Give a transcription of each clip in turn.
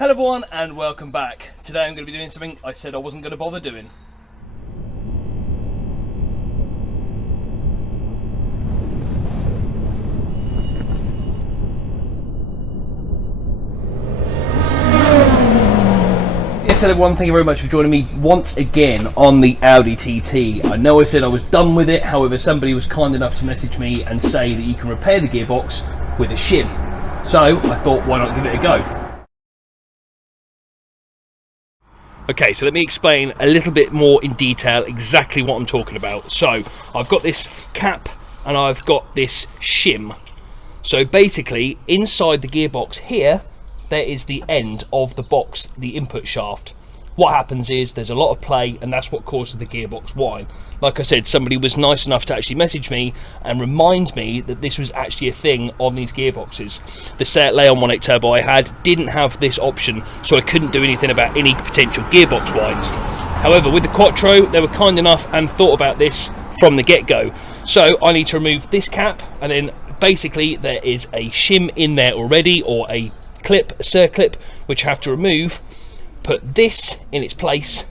Hello everyone and welcome back. Today I'm going to be doing something I said I wasn't going to bother doing. Yes, hello everyone, thank you very much for joining me once again on the Audi TT. I know I said I was done with it, however somebody was kind enough to message me and say that you can repair the gearbox with a shim. So I thought, why not give it a go? Okay, so let me explain a little bit more in detail exactly what I'm talking about. So I've got this cap and I've got this shim. So basically inside the gearbox here, there is the end of the box, the input shaft. What happens is there's a lot of play and that's what causes the gearbox whine. Like I said, somebody was nice enough to actually message me and remind me that this was actually a thing on these gearboxes. The Seat Leon 1.8 turbo I had didn't have this option, so I couldn't do anything about any potential gearbox whines. However, with the Quattro, they were kind enough and thought about this from the get-go. So I need to remove this cap, and then basically there is a shim in there already, or a clip, a circlip, which I have to remove, put this in its place,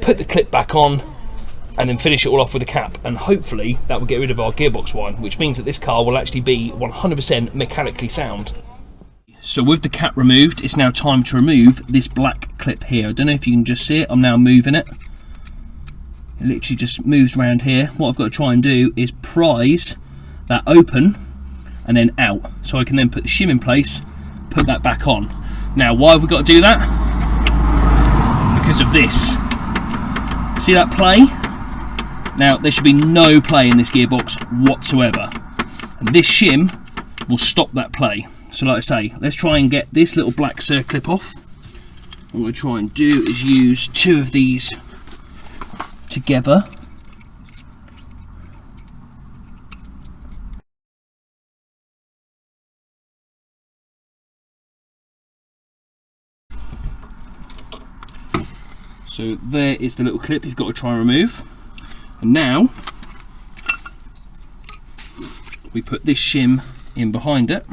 put the clip back on, and then finish it all off with a cap, and hopefully that will get rid of our gearbox whine, which means that this car will actually be 100% mechanically sound. So with the cap removed, it's now time to remove this black clip here. I don't know if you can just see it, I'm now moving it. It literally just moves around here. What I've got to try and do is prise that open and then out, so I can then put the shim in place, put that back on. Now why have we got to do that? Because of this. See that play? Now there should be no play in this gearbox whatsoever, and this shim will stop that play. So like I say, let's try and get this little black circlip off. What I'm going to try and do is use two of these together. So there is the little clip you've got to try and remove. And now we put this shim in behind it.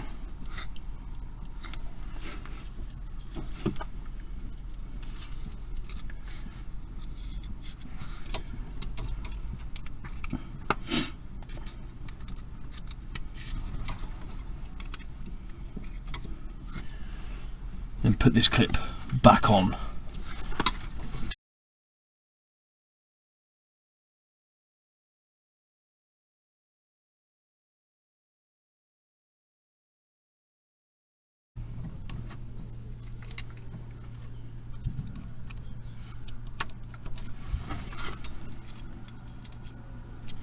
And put this clip back on.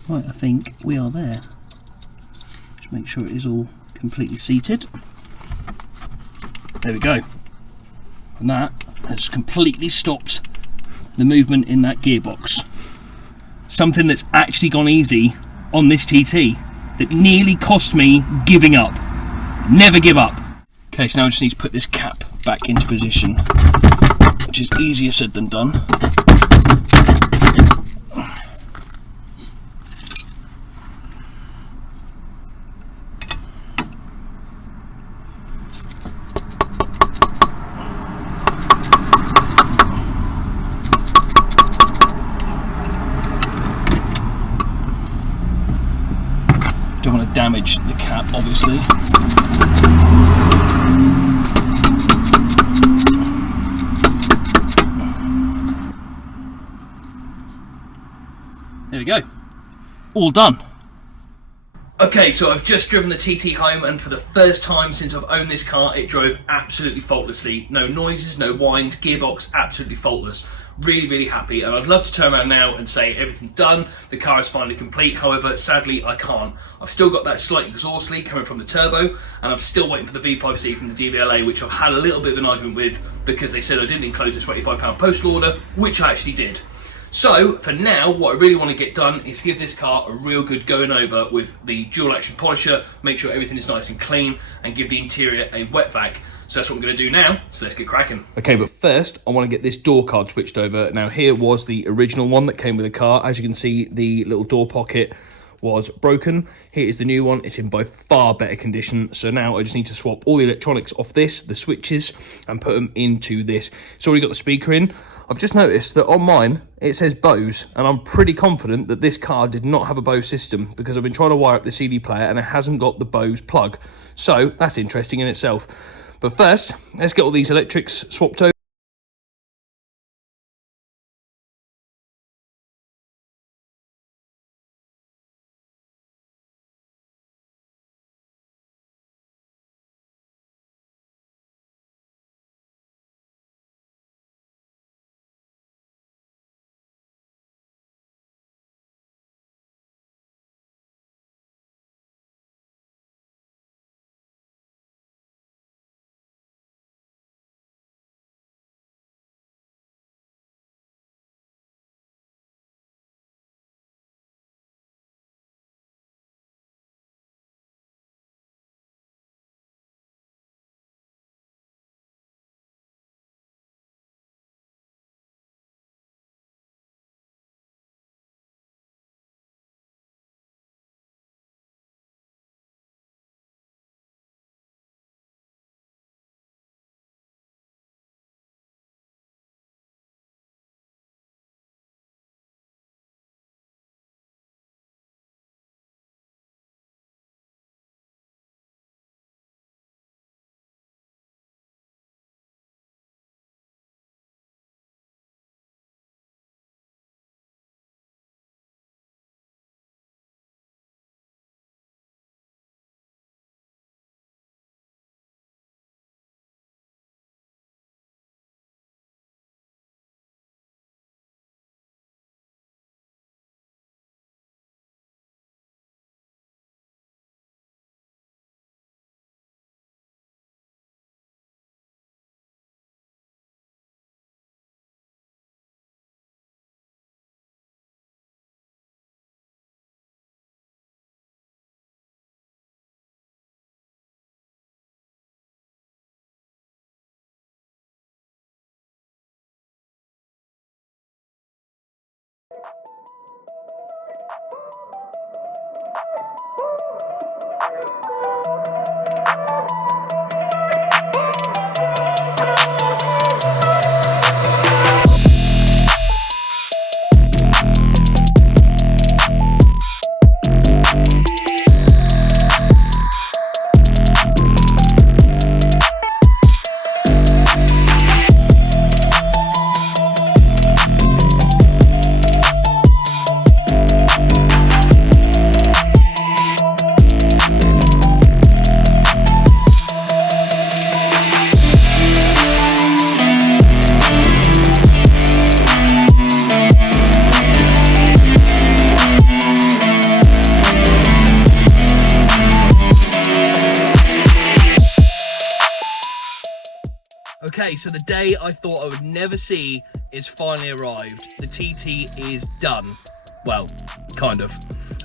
Right, I think we are there. Just make sure it is all completely seated. There we go. And that has completely stopped the movement in that gearbox. Something that's actually gone easy on this TT that nearly cost me giving up. Never give up. Okay, so now I just need to put this cap back into position, which is easier said than done. Don't want to damage the cap, obviously. There we go. All done. Okay, so I've just driven the TT home, and for the first time since I've owned this car, it drove absolutely faultlessly. No noises, no whines, gearbox absolutely faultless. Really, really happy, and I'd love to turn around now and say everything's done, the car is finally complete. However, sadly I can't. I've still got that slight exhaust leak coming from the turbo, and I'm still waiting for the V5C from the DVLA, which I've had a little bit of an argument with because they said I didn't enclose a £25 postal order, which I actually did. So for now, what I really want to get done is give this car a real good going over with the dual action polisher, make sure everything is nice and clean, and give the interior a wet vac. So that's what I'm going to do now, so let's get cracking. Okay, but first I want to get this door card switched over. Now here was the original one that came with the car. As you can see, the little door pocket was broken. Here is the new one. It's in by far better condition. So now I just need to swap all the electronics off this, the switches, and put them into this. It's already got the speaker in. I've just noticed that on mine it says Bose, and I'm pretty confident that this car did not have a Bose system, because I've been trying to wire up the CD player and it hasn't got the Bose plug. So that's interesting in itself. But first, let's get all these electrics swapped over. Okay, so the day I thought I would never see is finally arrived. The TT is done. Well, kind of.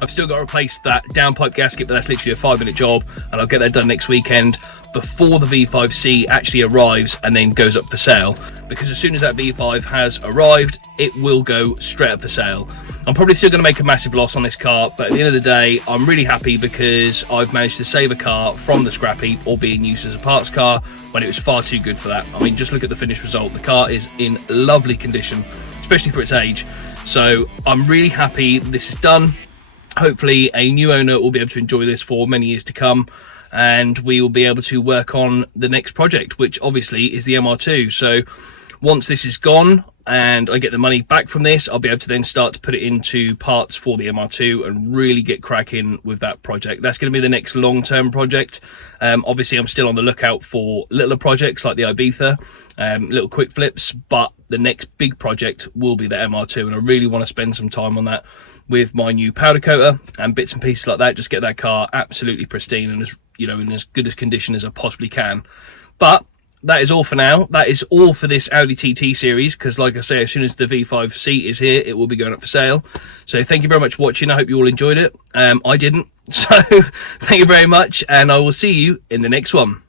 I've still got to replace that downpipe gasket, but that's literally a 5-minute job, and I'll get that done next weekend before the V5C actually arrives and then goes up for sale. Because as soon as that V5 has arrived, it will go straight up for sale. I'm probably still going to make a massive loss on this car, but at the end of the day, I'm really happy because I've managed to save a car from the scrap heap or being used as a parts car when it was far too good for that. I mean, just look at the finished result. The car is in lovely condition, especially for its age. So I'm really happy this is done. Hopefully a new owner will be able to enjoy this for many years to come, and we will be able to work on the next project, which obviously is the MR2. So once this is gone and I get the money back from this, I'll be able to then start to put it into parts for the MR2 and really get cracking with that project. That's going to be the next long-term project. Obviously, I'm still on the lookout for littler projects like the Ibiza, little quick flips, but the next big project will be the MR2, and I really want to spend some time on that with my new powder coater and bits and pieces like that. Just get that car absolutely pristine and as, you know, in as good as condition as I possibly can. But that is all for now. That is all for this Audi TT series, because like I say, as soon as the V5C is here, it will be going up for sale. So thank you very much for watching. I hope you all enjoyed it. I didn't, so thank you very much, and I will see you in the next one.